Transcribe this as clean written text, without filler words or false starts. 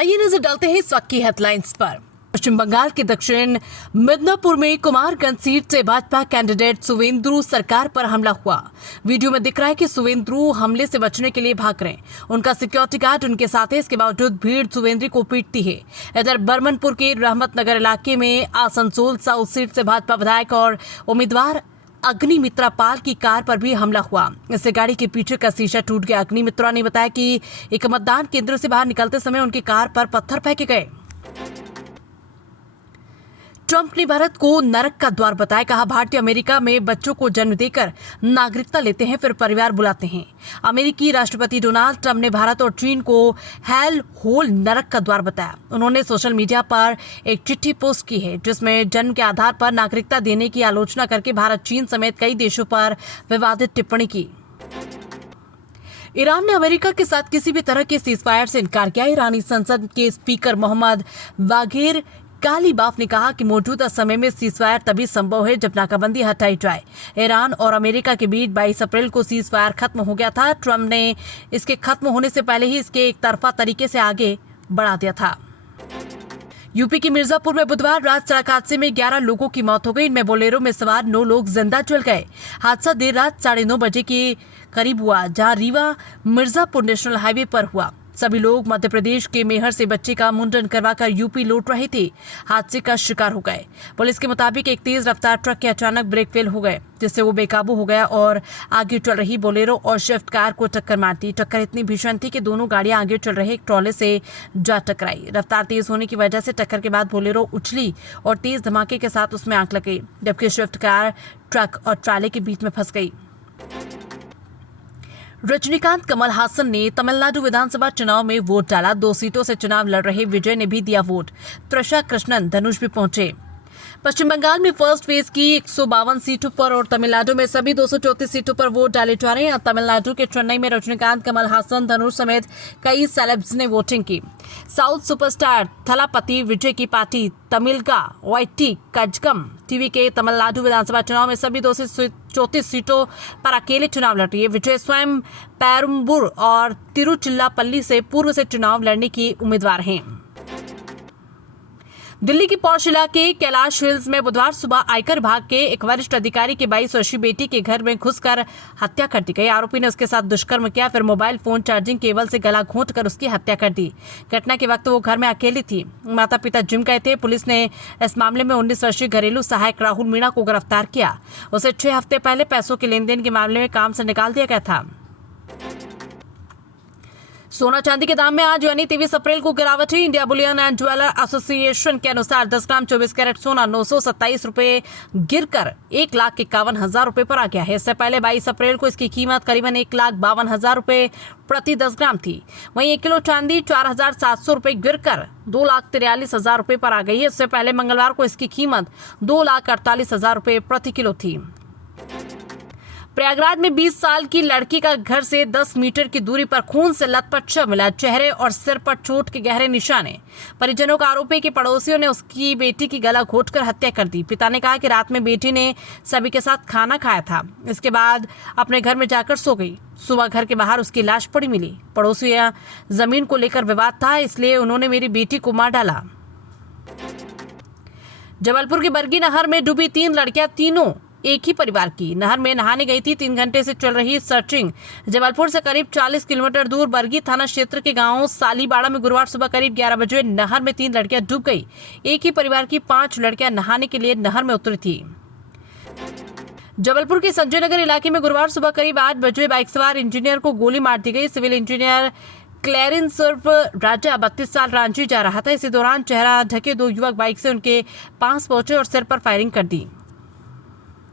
आइए नजर डालते हैं इस वक्त की हेडलाइंस पर। पश्चिम बंगाल के दक्षिण मिदनापुर में कुमारगंज सीट से भाजपा कैंडिडेट सुवेंदु सरकार पर हमला हुआ। वीडियो में दिख रहा है कि सुवेंदु हमले से बचने के लिए भाग रहे हैं। उनका सिक्योरिटी गार्ड उनके साथ है। इसके बावजूद भीड़ सुवेंदु को पीटती है। इधर बर्मनपुर के रहमत नगर इलाके में आसनसोल साउथ सीट से भाजपा विधायक और उम्मीदवार अग्निमित्रा पाल की कार पर भी हमला हुआ। इससे गाड़ी के पीछे का शीशा टूट गया। अग्निमित्रा ने बताया कि एक मतदान केंद्र से बाहर निकलते समय उनकी कार पर पत्थर फेंके गए। ट्रंप ने भारत को नरक का द्वार बताया। कहा, भारतीय अमेरिका में बच्चों को जन्म देकर नागरिकता लेते हैं, फिर परिवार बुलाते हैं। अमेरिकी राष्ट्रपति डोनाल्ड ट्रंप ने भारत और चीन को हेल होल नरक का द्वार बताया। उन्होंने सोशल मीडिया पर एक चिट्ठी पोस्ट की है जिसमें जन्म के आधार पर नागरिकता देने की आलोचना करके भारत, चीन समेत कई देशों पर विवादित टिप्पणी की। ईरान ने अमेरिका के साथ किसी भी तरह के सीजफायर से इनकार किया। ईरानी संसद के स्पीकर मोहम्मद बाघेर कालीबाफ ने कहा कि मौजूदा समय में सीजफायर तभी संभव है जब नाकाबंदी हटाई जाए। ईरान और अमेरिका के बीच 22 अप्रैल को सीजफायर खत्म हो गया था। ट्रंप ने इसके खत्म होने से पहले ही इसके एक तरफा तरीके से आगे बढ़ा दिया था। यूपी के मिर्जापुर में बुधवार रात सड़क हादसे में 11 लोगों की मौत हो गई। इनमें बोलेरो में सवार 9 लोग जिंदा जल गए। हादसा देर रात 9:30 बजे के करीब हुआ, जहां रीवा मिर्जापुर नेशनल हाईवे पर हुआ। सभी लोग मध्य प्रदेश के मेहर से बच्चे का मुंडन करवाकर यूपी लौट रहे थे। हादसे का शिकार हो गए। पुलिस के मुताबिक एक तेज रफ्तार ट्रक के अचानक ब्रेक फेल हो गए, जिससे वो बेकाबू हो गया और आगे चल रही बोलेरो और स्विफ्ट कार को टक्कर मार दी। टक्कर इतनी भीषण थी कि दोनों गाड़ियां आगे चल रहे एक ट्रॉले से जा टकराई। रफ्तार तेज होने की वजह से टक्कर के बाद बोलेरो उछली और तेज धमाके के साथ उसमें आग लग गई, जबकि स्विफ्ट कार ट्रक और ट्राले के बीच में फंस गई। रजनीकांत कमल हासन ने तमिलनाडु विधानसभा चुनाव में वोट डाला। 2 सीटों से चुनाव लड़ रहे विजय ने भी दिया वोट। त्रिशा कृष्णन धनुष भी पहुंचे। पश्चिम बंगाल में फर्स्ट फेज की 152 सीटों पर और तमिलनाडु में सभी 234 सीटों पर वोट डाले जा रहे हैं। तमिलनाडु के चेन्नई में रजनीकांत, कमल हासन, धनुष समेत कई सेलेब्स ने वोटिंग की। साउथ सुपरस्टार थलापति विजय की party Tamilaga YT Kazhagam TV के तमिलनाडु विधानसभा चुनाव में सभी 234 सीटों पर अकेले चुनाव लड़ रही है। विजय स्वयं पेरुम्बूर और तिरुचिल्लापल्ली से पूर्व से चुनाव लड़ने की उम्मीदवार हैं। दिल्ली के पौष इलाके कैलाश हिल्स में बुधवार सुबह आयकर विभाग के एक वरिष्ठ अधिकारी की 22 वर्षीय बेटी के घर में घुसकर हत्या कर दी गई। आरोपी ने उसके साथ दुष्कर्म किया, फिर मोबाइल फोन चार्जिंग केबल से गला घोंटकर उसकी हत्या कर दी। घटना के वक्त वो घर में अकेली थी। माता पिता जिम गए थे। पुलिस ने इस मामले में 19 वर्षीय घरेलू सहायक राहुल मीणा को गिरफ्तार किया। उसे 6 हफ्ते पहले पैसों के लेन देन के मामले में काम से निकाल दिया गया था। सोना चांदी के दाम में आज यानी 23 अप्रैल को गिरावट हुई। India Boolean and jeweller association के अनुसार 10 ग्राम 24 कैरेट सोना 927 रुपए गिरकर 1,51,000 रुपए पर आ गया है। इससे पहले 22 अप्रैल को इसकी कीमत करीबन 1,52,000 रुपए प्रति 10 ग्राम थी। वहीं 1 किलो चांदी 4,700 रुपए गिरकर 2,43,000 रुपए पर आ गई है। इससे पहले मंगलवार को इसकी कीमत 2,48,000 रुपए प्रति किलो थी। प्रयागराज में 20 साल की लड़की का घर से 10 मीटर की दूरी पर खून से लथपथ शव मिला। चेहरे और सिर पर चोट के गहरे निशाने। परिजनों का आरोप है कि पड़ोसियों ने उसकी बेटी की गला घोंटकर हत्या कर दी। पिता ने कहा कि रात में बेटी ने सभी के साथ खाना खाया था, इसके बाद अपने घर में जाकर सो गई। सुबह घर के बाहर उसकी लाश पड़ी मिली। पड़ोसियों जमीन को लेकर विवाद था, इसलिए उन्होंने मेरी बेटी को मार डाला। जबलपुर की बरगी नहर में डूबी 3 लड़कियां, तीनों एक ही परिवार की। नहर में नहाने गई थी। 3 घंटे से चल रही सर्चिंग जबलपुर से करीब 40 किलोमीटर दूर बरगी थाना क्षेत्र के गांव सालीबाड़ा में गुरुवार सुबह करीब 11 बजे नहर में 3 लड़कियां डूब गई। एक ही परिवार की 5 लड़कियां नहाने के लिए नहर में उतरी थी। जबलपुर के संजय नगर इलाके में गुरुवार सुबह करीब 8 बजे बाइक सवार इंजीनियर को गोली मार दी गई। सिविल इंजीनियर क्लैरिंस उर्फ राजा 32 साल रांची जा रहा था। इसी दौरान चेहरा ढके 2 युवक बाइक से उनके पास पहुंचे और सिर पर फायरिंग कर दी।